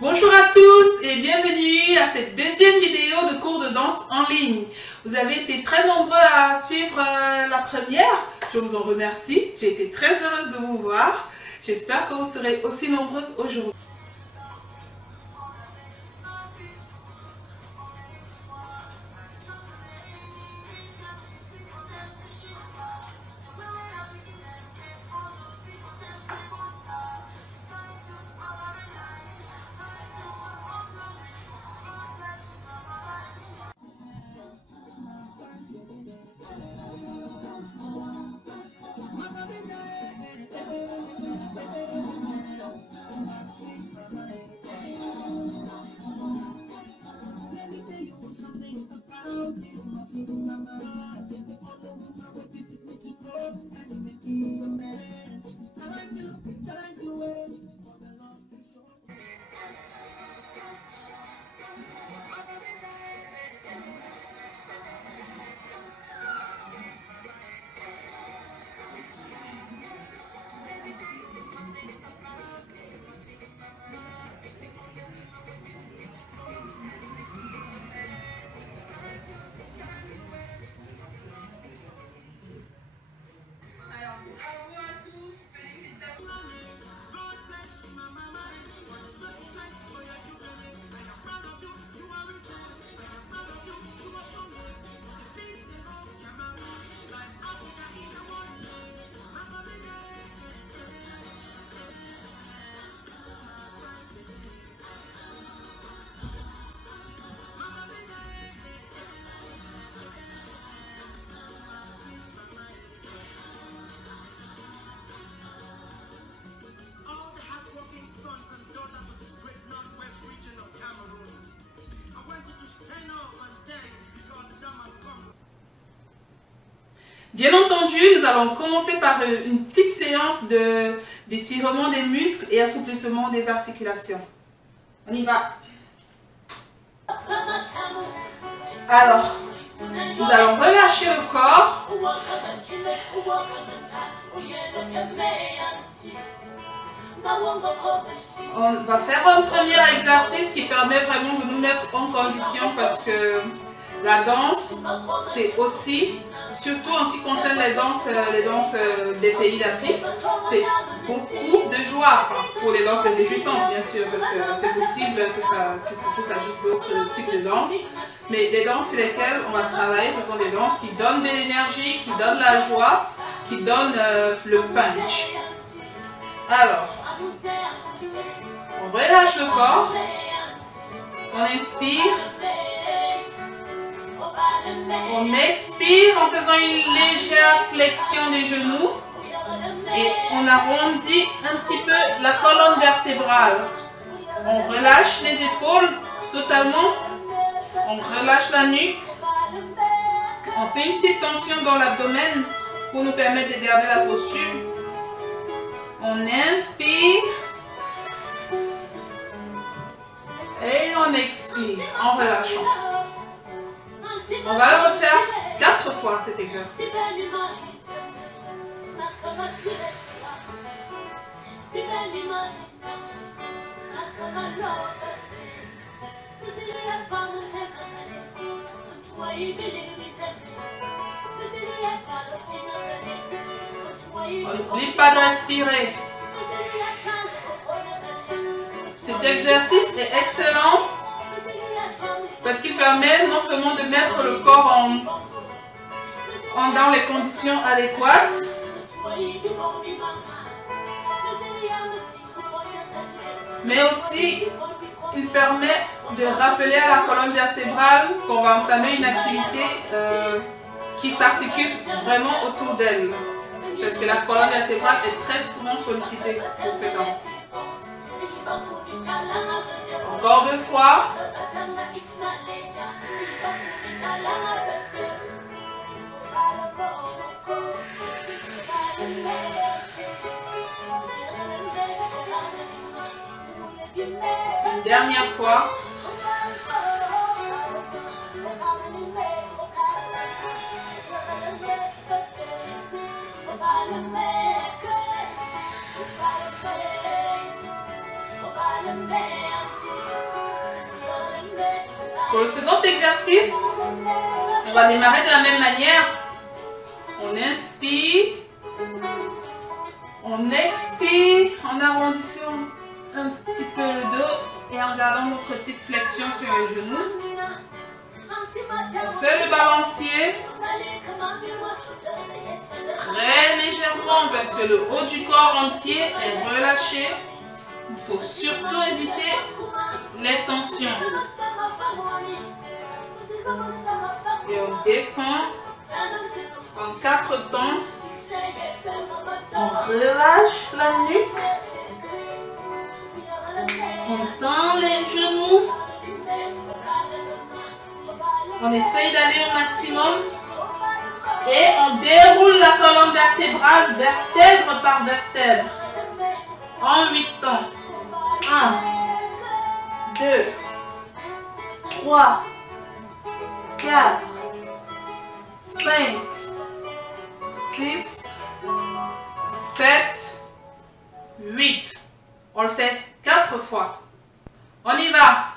Bonjour à tous et bienvenue à cette deuxième vidéo de cours de danse en ligne. Vous avez été très nombreux à suivre la première. Je vous en remercie. J'ai été très heureuse de vous voir. J'espère que vous serez aussi nombreux aujourd'hui. Bien entendu, nous allons commencer par une petite séance d'étirement des muscles et assouplissement des articulations. On y va. Alors, nous allons relâcher le corps. On va faire un premier exercice qui permet vraiment de nous mettre en condition parce que la danse, c'est aussi, surtout en ce qui concerne les danses des pays d'Afrique, c'est beaucoup de joie, enfin, pour les danses de réjouissance bien sûr, parce que c'est possible que ça juste d'autres types de danses. Mais les danses sur lesquelles on va travailler, ce sont des danses qui donnent de l'énergie, qui donnent la joie, qui donnent le punch. Alors, on relâche le corps, on inspire, on expire en faisant une légère flexion des genoux et on arrondit un petit peu la colonne vertébrale. On relâche les épaules totalement, on relâche la nuque, on fait une petite tension dans l'abdomen pour nous permettre de garder la posture. On inspire et on expire en relâchant. On va le refaire 4 fois cet exercice. On n'oublie pas de respirer. Cet exercice est excellent parce qu'il permet non seulement de mettre le corps dans les conditions adéquates, mais aussi il permet de rappeler à la colonne vertébrale qu'on va entamer une activité qui s'articule vraiment autour d'elle. Parce que la colonne vertébrale est très souvent sollicitée pour ces danses. Encore 2 fois. Une dernière fois. Pour le second exercice, on va démarrer de la même manière. On inspire, on expire en arrondissant un petit peu le dos et en gardant notre petite flexion sur les genoux. On fait le balancier très légèrement parce que le haut du corps entier est relâché. Il faut surtout éviter les tensions. Et on descend en 4 temps. On relâche la nuque. On tend les genoux. On essaye d'aller au maximum. Et on déroule la colonne vertébrale, vertèbre par vertèbre. En 8 temps. 1, 2, 3, 4, 5, 6, 7, 8. On le fait 4 fois. On y va.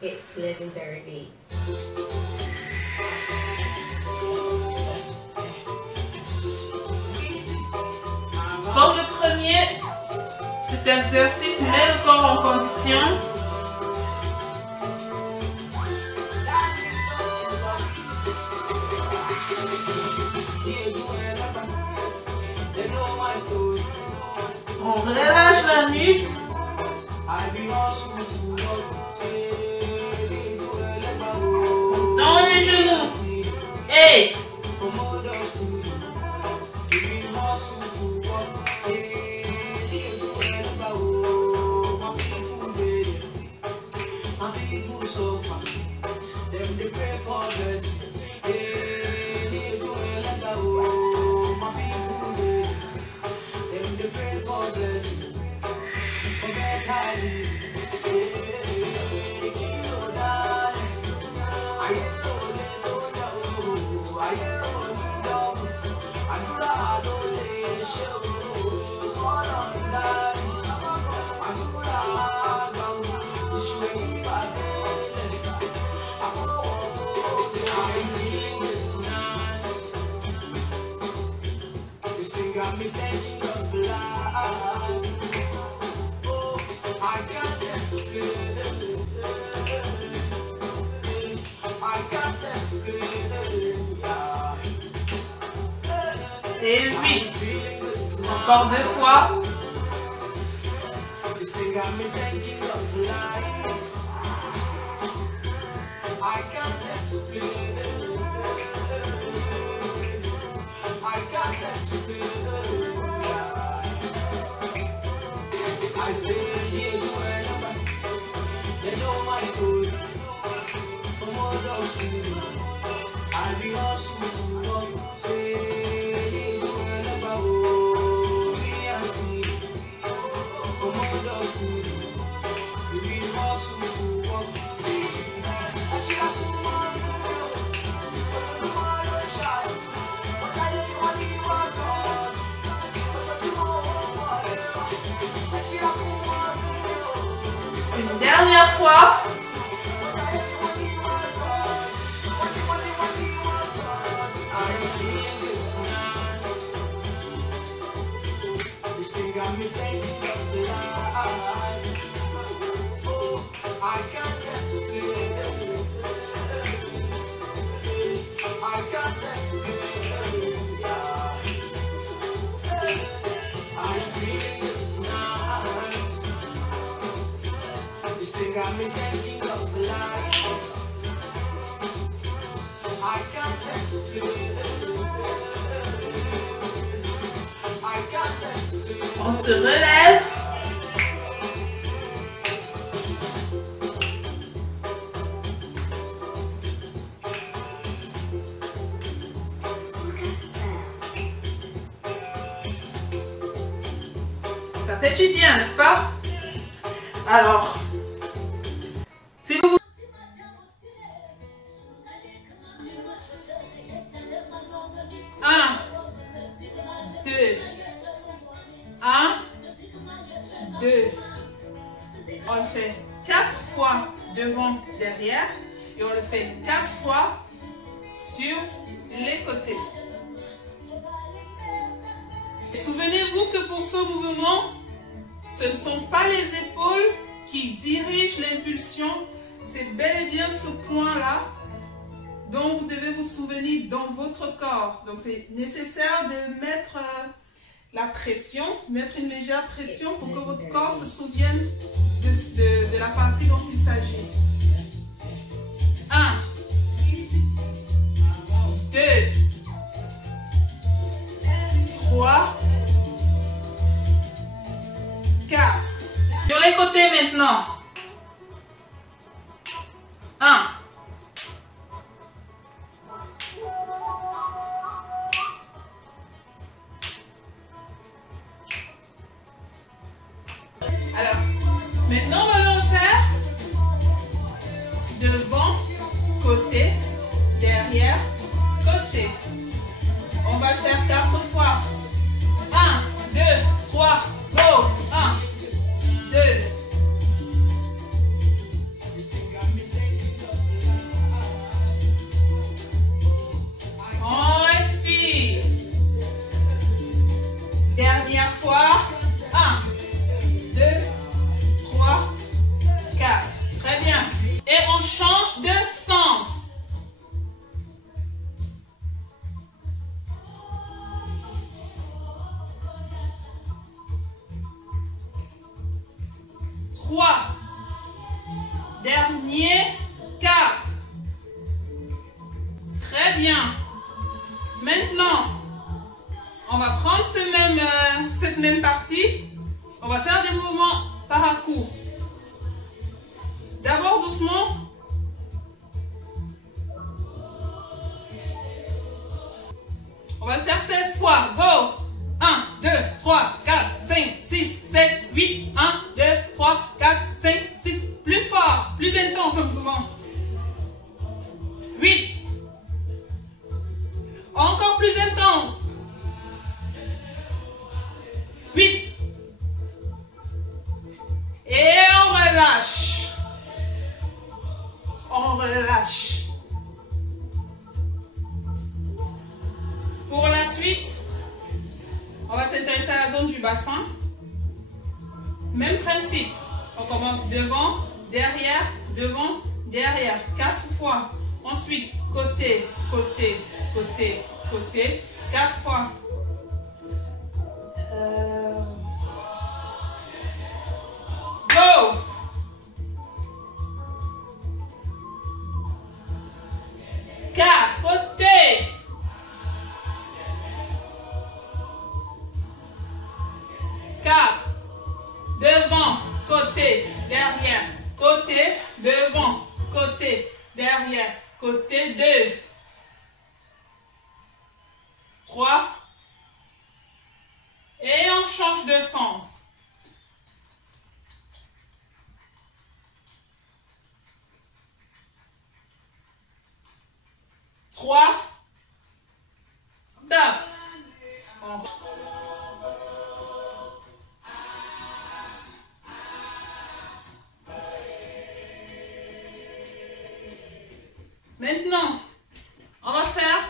It's legendary beats. Pour le premier, cet exercice met le corps en condition. On relâche la nuque. On tend les genoux. Et et 8. Encore 2 fois. Une dernière fois. On se relève. Ça fait du bien, n'est-ce pas? Alors, si vous... 1, 2, 1, 2, on le fait 4 fois devant, derrière. Et on le fait 4 fois sur les côtés. Souvenez-vous que pour ce mouvement, ce ne sont pas les épaules qui dirigent l'impulsion. C'est bel et bien ce point-là dont vous devez vous souvenir dans votre corps. Donc c'est nécessaire de mettre la pression, mettre une légère pression pour que votre corps se souvienne de la partie dont il s'agit. 1, 2, 3, 4. Sur les côtés maintenant. 1. Alors, maintenant on va le faire devant, côté, derrière, côté. On va le faire 4 fois. 1, 2, 3, go. 1, 2. On respire. Dernière fois. 1, 2, 3, 4. Très bien. Et on change de sens. 3. Dernier, 4. Très bien. Maintenant, on va prendre cette même partie. On va faire des mouvements par à coup. D'abord doucement. On va le faire 16 fois. Go! 1, 2, 3, 4, 5, 6, 7, 8. 1, 2, 3, 4, 5, 6. Plus fort, plus intense le mouvement. 8. Encore plus intense. 8. Et on relâche. On relâche. Pour la suite, on va s'intéresser à la zone du bassin. Même principe. On commence devant, derrière, devant, derrière. 4 fois. Ensuite, côté, côté, côté, côté. 4 fois. Go! Quatre, côté. Quatre. Devant, côté, derrière, côté, devant, côté, derrière, côté, 2. 3. Et on change de sens. Trois. Stop. Maintenant, on va faire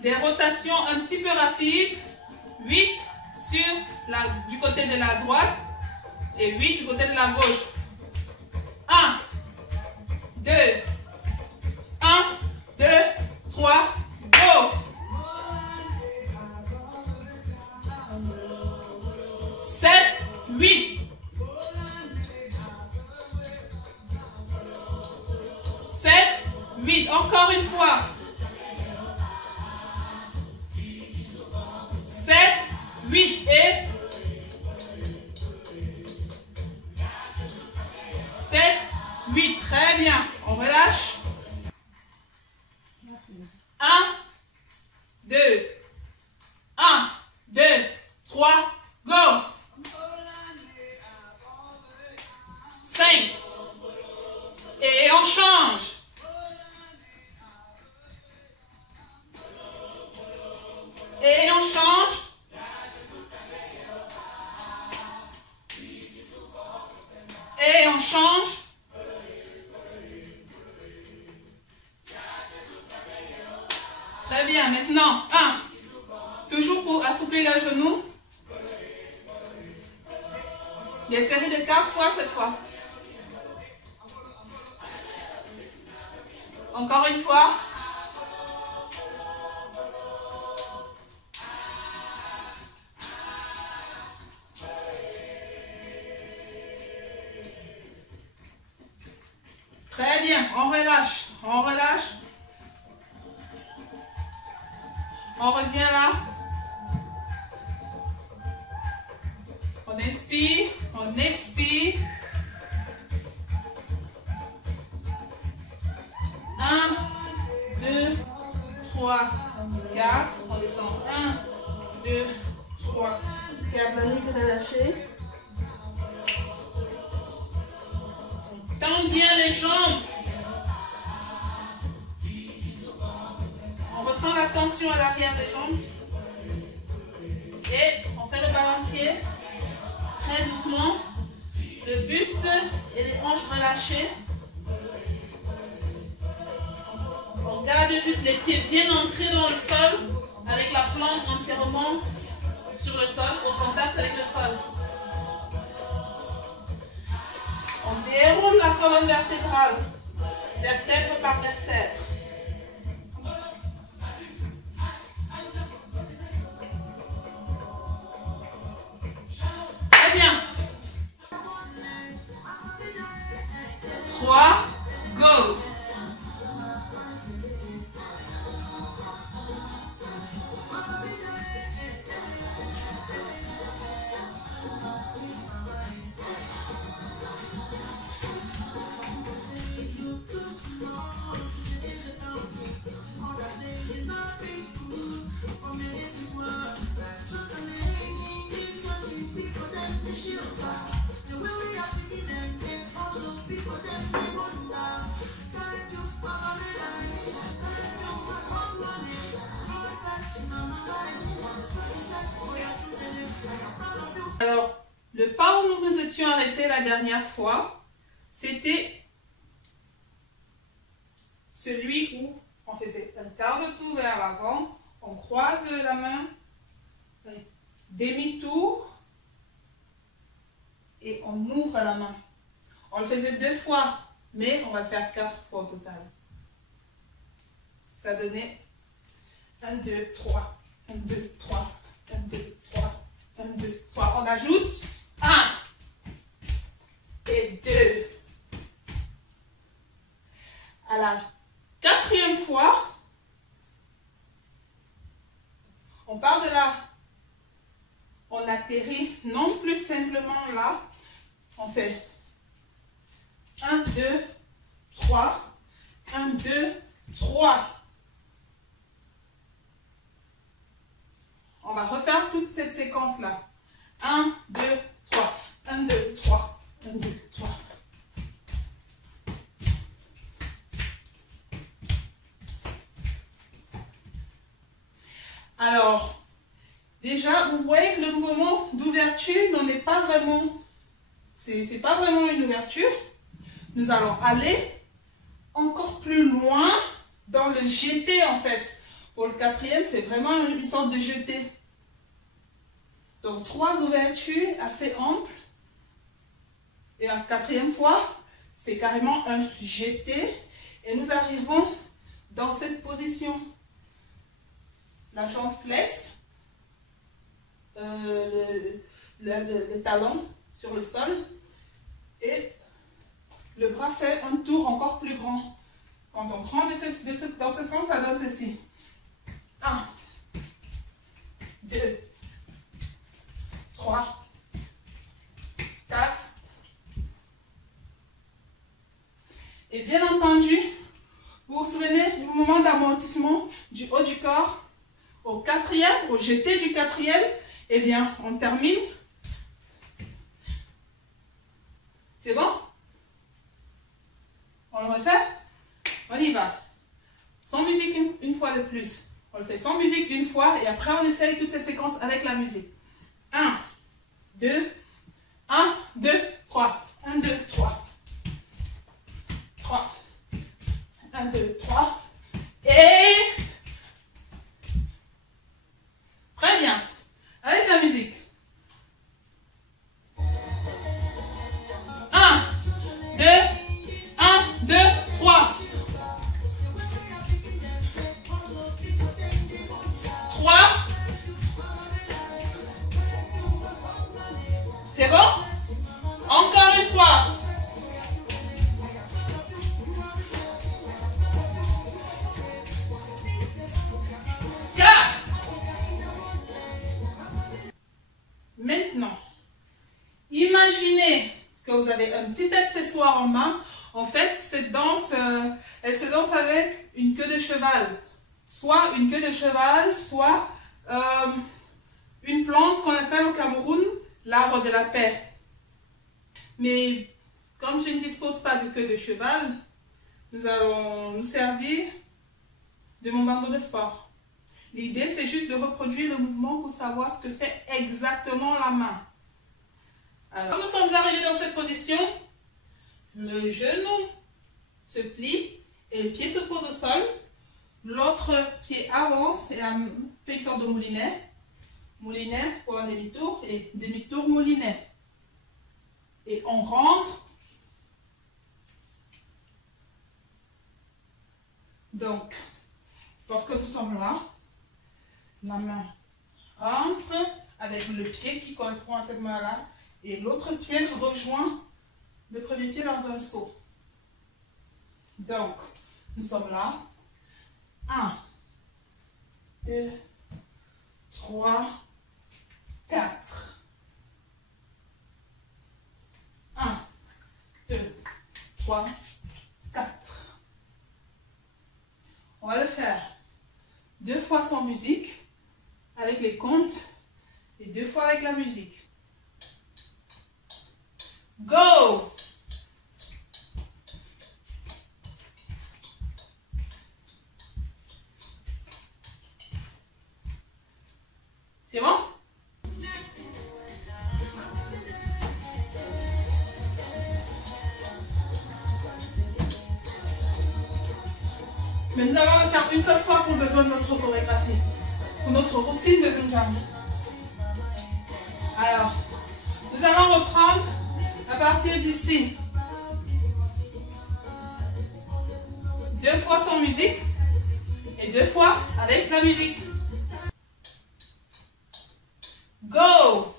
des rotations un petit peu rapides. 8 du côté de la droite et 8 du côté de la gauche. 1, 2, 1, 2, 3, go! 7, 8. 7, 8. Encore une fois. 7, 8 et 7, 8. Très bien. On relâche. 1, 2, 1, 2, 3, go! 5. Et on change. Et on change. Et on change. bien, maintenant, 1. Toujours pour assouplir le genou. Des séries de 4 fois cette fois. Encore une fois. Très bien, on relâche, on relâche. On revient là. On inspire, on expire. 1, 2, 3, 4. On descend. 1, 2, 3, 4. La nuque relâchée. Tends bien les jambes. On ressent la tension à l'arrière des jambes. Et on fait le balancier. Très doucement. Le buste et les hanches relâchées. On garde juste les pieds bien ancrés dans le sol. Avec la plante entièrement sur le sol, au contact avec le sol. On déroule la colonne vertébrale, vertèbre par vertèbre. Très bien. 3, go. Alors, le pas où nous nous étions arrêtés la dernière fois, c'était celui où on faisait un quart de tour vers l'avant, on croise la main, un demi-tour et on ouvre la main. On le faisait 2 fois, mais on va le faire 4 fois au total. Ça donnait 1, 2, 3, 1, 2, 3, 1, 2, 3, 1, 2, 3. On ajoute 1 et 2. À la 4e fois, on part de là. On atterrit non plus simplement là. On fait 1, 2, 3, 1, 2, 3. On va refaire toute cette séquence-là. 1, 2, 3. 1, 2, 3. 1, 2, 3. Alors, déjà, vous voyez que le mouvement d'ouverture n'en est pas vraiment... C'est pas vraiment une ouverture. Nous allons aller encore plus loin dans le jeté, en fait. Pour le 4e, c'est vraiment une sorte de jeté. Donc, 3 ouvertures assez amples. Et la 4e fois, c'est carrément un jeté. Et nous arrivons dans cette position. La jambe flex. Le talon sur le sol. Et le bras fait un tour encore plus grand. Quand on prend dans ce sens, ça donne ceci. 1, 2, 3, 4. Et bien entendu, vous vous souvenez du moment d'amortissement du haut du corps au 4e, au jeté du 4e, eh bien, on termine. C'est bon? On le refait? On y va. Sans musique une fois de plus. On le fait sans musique une fois et après on essaye toute cette séquence avec la musique. 1, 2, 1, 2, 3. 1, 2, 3. 3. 1, 2, 3. Et petit accessoire en main. En fait, cette danse, elle se danse avec une queue de cheval. Soit une queue de cheval, soit une plante qu'on appelle au Cameroun l'arbre de la paix. Mais comme je ne dispose pas de queue de cheval, nous allons nous servir de mon bandeau de sport. L'idée, c'est juste de reproduire le mouvement pour savoir ce que fait exactement la main. Alors, quand nous sommes arrivés dans cette position, le genou se plie et le pied se pose au sol. L'autre pied avance et fait une sorte de moulinet. Moulinet pour un demi-tour et demi-tour moulinet. Et on rentre. Donc, lorsque nous sommes là, la main rentre avec le pied qui correspond à cette main-là et l'autre pied rejoint le premier pied dans un saut. Donc, nous sommes là. 1, 2, 3, 4. 1, 2, 3, 4. On va le faire 2 fois sans musique, avec les comptes, et 2 fois avec la musique. Go! C'est bon? Mais nous allons le faire une seule fois pour le besoin de notre chorégraphie, pour notre routine de Gunjang. Alors, nous allons reprendre à partir d'ici. 2 fois sans musique et 2 fois avec la musique. Go!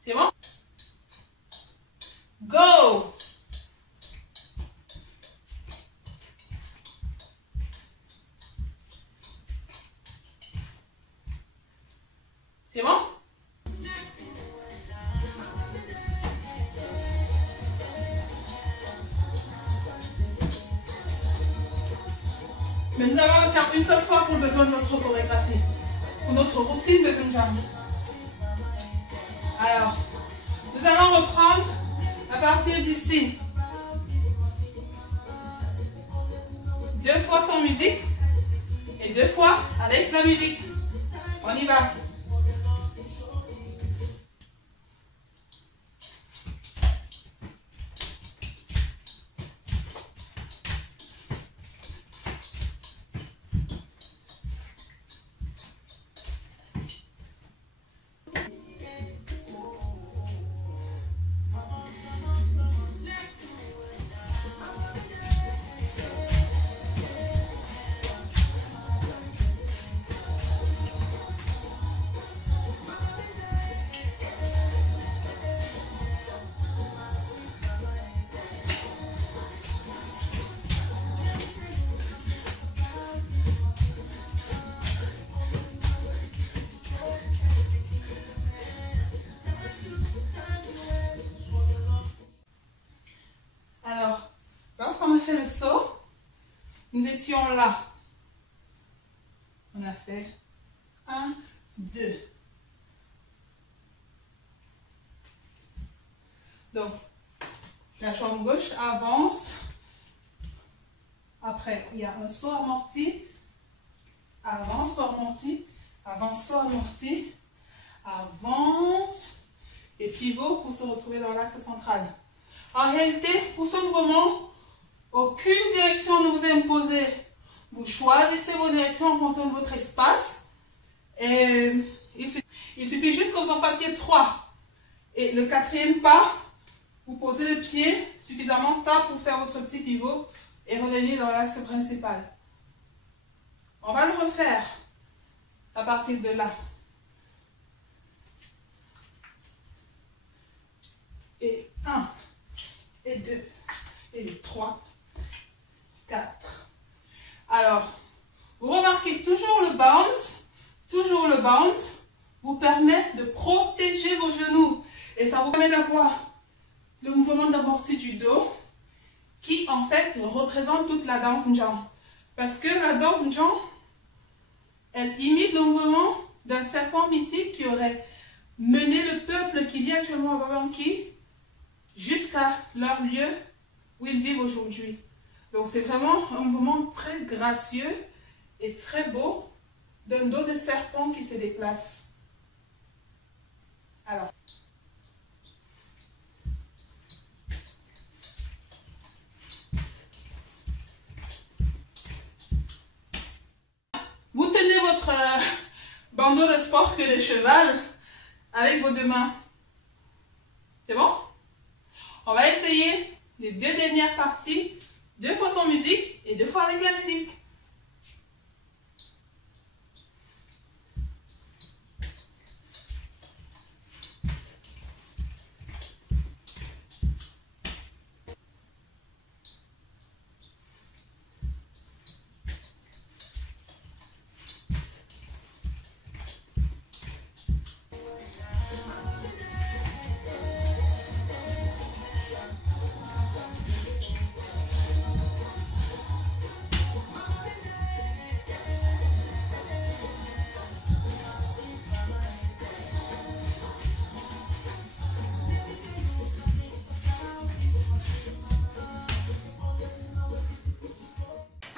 C'est bon? Go! C'est bon? Mais nous allons le faire une seule fois pour le besoin de notre chorégraphie, pour notre routine de Gunjang. Alors, nous allons reprendre à partir d'ici. 2 fois sans musique et 2 fois avec la musique. On y va. Lorsqu'on a fait le saut, nous étions là. On a fait 1, 2. Donc, la jambe gauche avance. Après, il y a un saut amorti. Avance, saut amorti. Avance, saut amorti. Avance. Et pivot pour se retrouver dans l'axe central. En réalité, pour ce mouvement, aucune direction ne vous est imposée. Vous choisissez vos directions en fonction de votre espace. Et il suffit juste que vous en fassiez 3. Et le 4e pas, vous posez le pied suffisamment stable pour faire votre petit pivot et revenir dans l'axe principal. On va le refaire à partir de là. Et 1, et 2, et 3, 4. Alors, Vous remarquez toujours le bounce vous permet de protéger vos genoux et ça vous permet d'avoir le mouvement d'amorti du dos qui en fait représente toute la danse Ndjan. Parce que la danse Ndjan, elle imite le mouvement d'un serpent mythique qui aurait mené le peuple qui vit actuellement à Babanki jusqu'à leur lieu où ils vivent aujourd'hui. Donc c'est vraiment un mouvement très gracieux et très beau d'un dos de serpent qui se déplace. Alors, vous tenez votre bandeau de sport que de cheval avec vos deux mains. C'est bon? On va essayer les deux dernières parties, 2 fois sans musique et 2 fois avec la musique.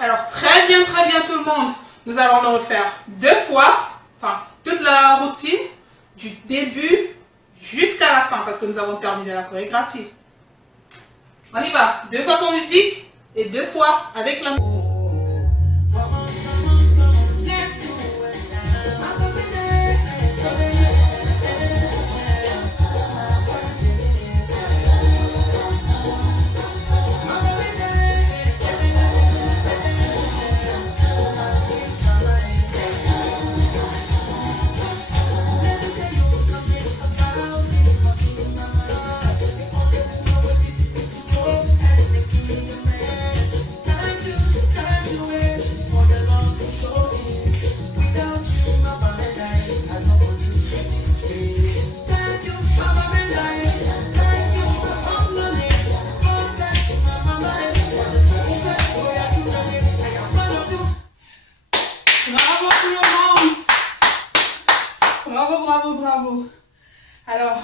Alors très bien tout le monde, nous allons le refaire 2 fois, enfin toute la routine du début jusqu'à la fin parce que nous avons terminé la chorégraphie. On y va, 2 fois sans musique et 2 fois avec la musique. Bravo. Alors,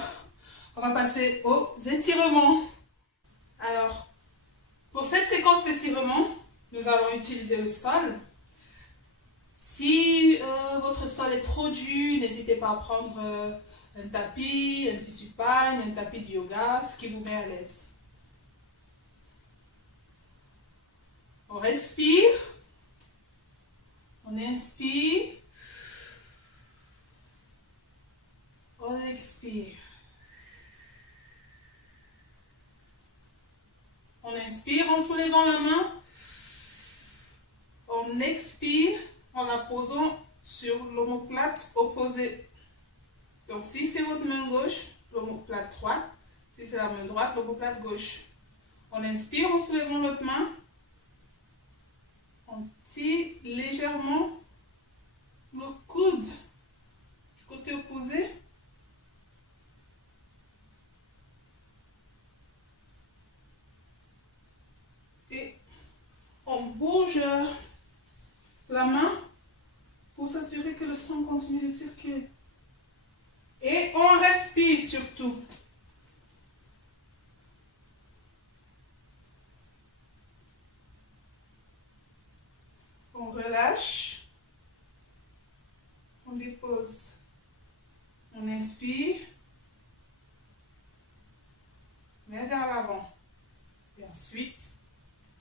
on va passer aux étirements. Alors, pour cette séquence d'étirements, nous allons utiliser le sol. Si votre sol est trop dur, n'hésitez pas à prendre un tapis, un tissu pagne, un tapis de yoga, ce qui vous met à l'aise. On respire, on inspire. On expire. On inspire en soulevant la main. On expire en la posant sur l'omoplate opposée. Donc si c'est votre main gauche, l'omoplate droite. Si c'est la main droite, l'omoplate gauche. On inspire en soulevant l'autre main. On tire légèrement le coude du côté opposé. Et on bouge la main pour s'assurer que le sang continue de circuler. Et on respire surtout. On relâche. On dépose. On inspire. Main vers l'avant. Et ensuite,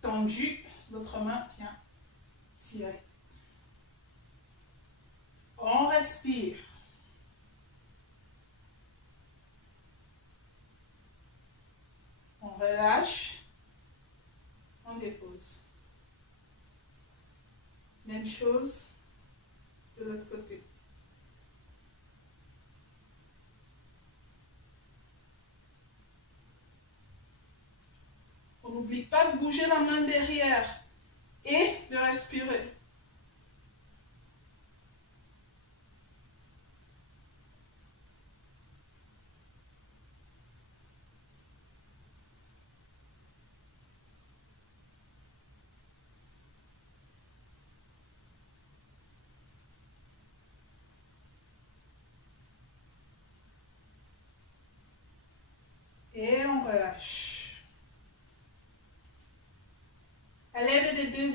tendu, l'autre main vient tirer. On respire. On relâche. On dépose. Même chose de l'autre côté. On n'oublie pas de bouger la main derrière et de respirer.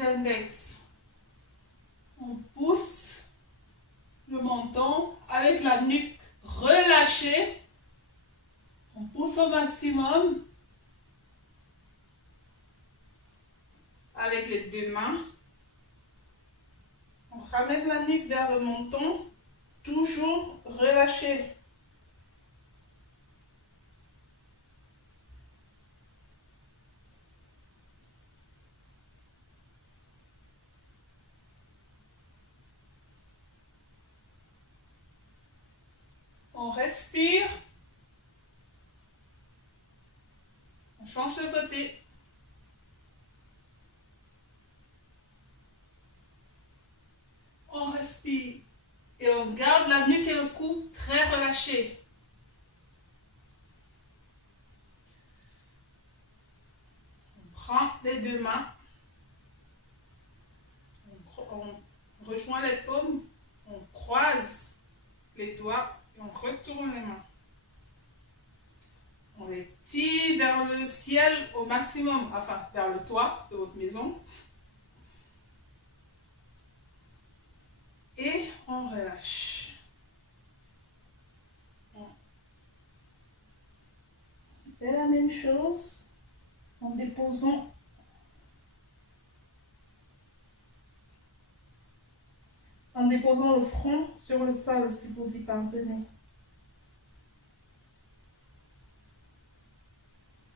index. On pousse le menton avec la nuque relâchée. On pousse au maximum. Avec les deux mains. On ramène la nuque vers le menton. Toujours relâché. On respire. On change de côté. On respire. Et on garde la nuque et le cou très relâchés. On prend les deux mains. On rejoint les paumes. On croise les doigts. Et on retourne les mains. On les tire vers le ciel au maximum, enfin vers le toit de votre maison. Et on relâche. On fait la même chose en déposant le front sur le sol si vous y parvenez.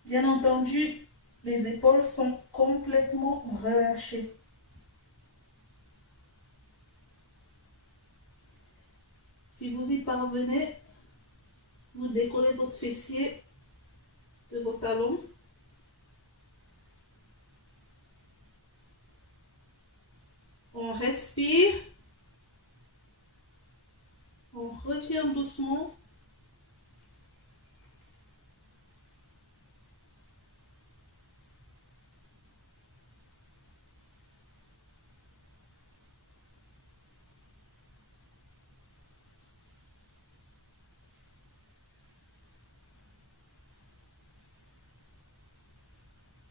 Bien entendu, les épaules sont complètement relâchées. Si vous y parvenez, vous décollez votre fessier de vos talons. On respire. On revient doucement.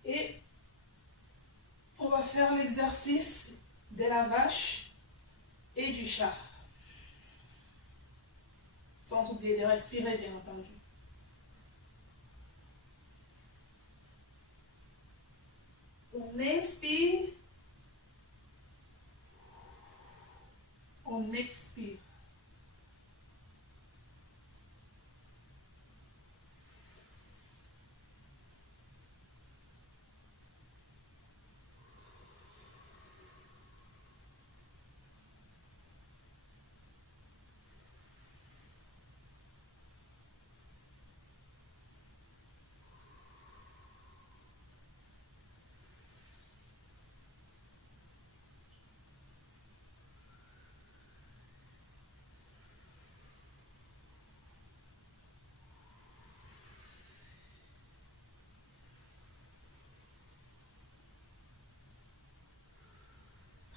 Et on va faire l'exercice de la vache et du chat. Sans oublier de respirer, bien entendu. On inspire. On expire.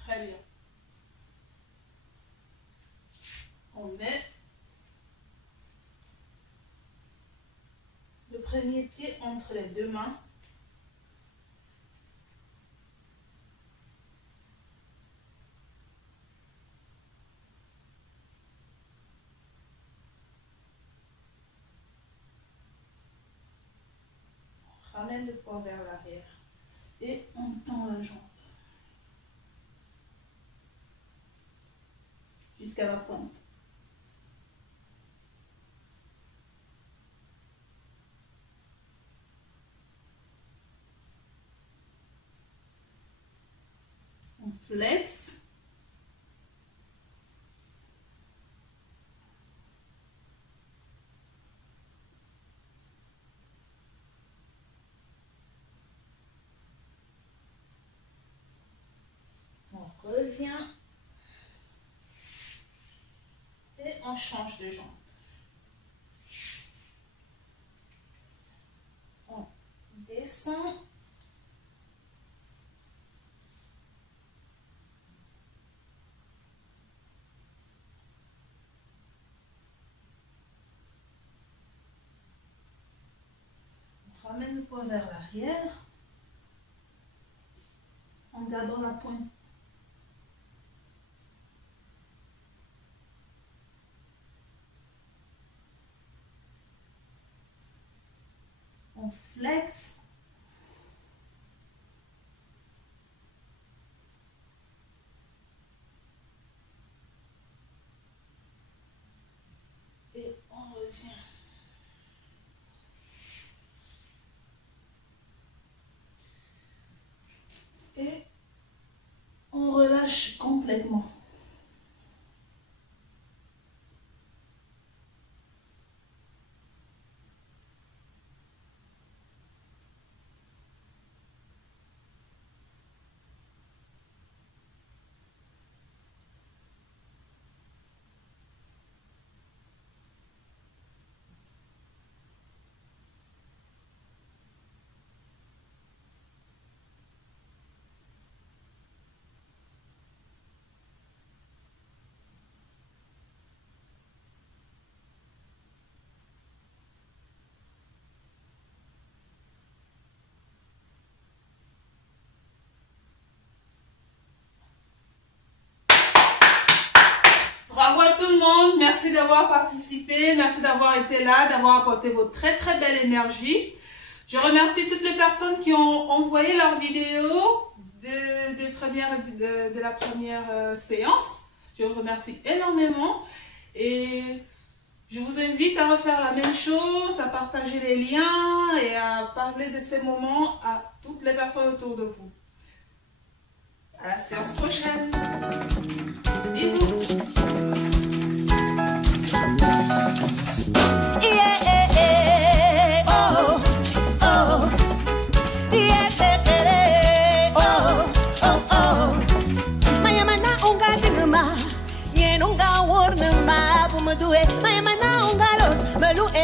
Très bien. On met le premier pied entre les deux mains. On ramène le poids vers l'arrière et on tend la jambe jusqu'à la pointe. On flex. On revient. Et on change de jambe. On descend. On ramène le poids vers l'arrière. On regardant la pointe. On flex. Et on revient. Et on relâche complètement. Bravo à tout le monde, merci d'avoir participé, merci d'avoir été là, d'avoir apporté votre très très belle énergie. Je remercie toutes les personnes qui ont envoyé leurs vidéos de la première séance. Je vous remercie énormément et je vous invite à refaire la même chose, à partager les liens et à parler de ces moments à toutes les personnes autour de vous. À la séance prochaine. Bisous.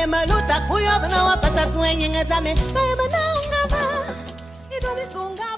Malu tak kuyo bana wa pasat sueña ngazame. Maya mana unga ba, ito mi sunga.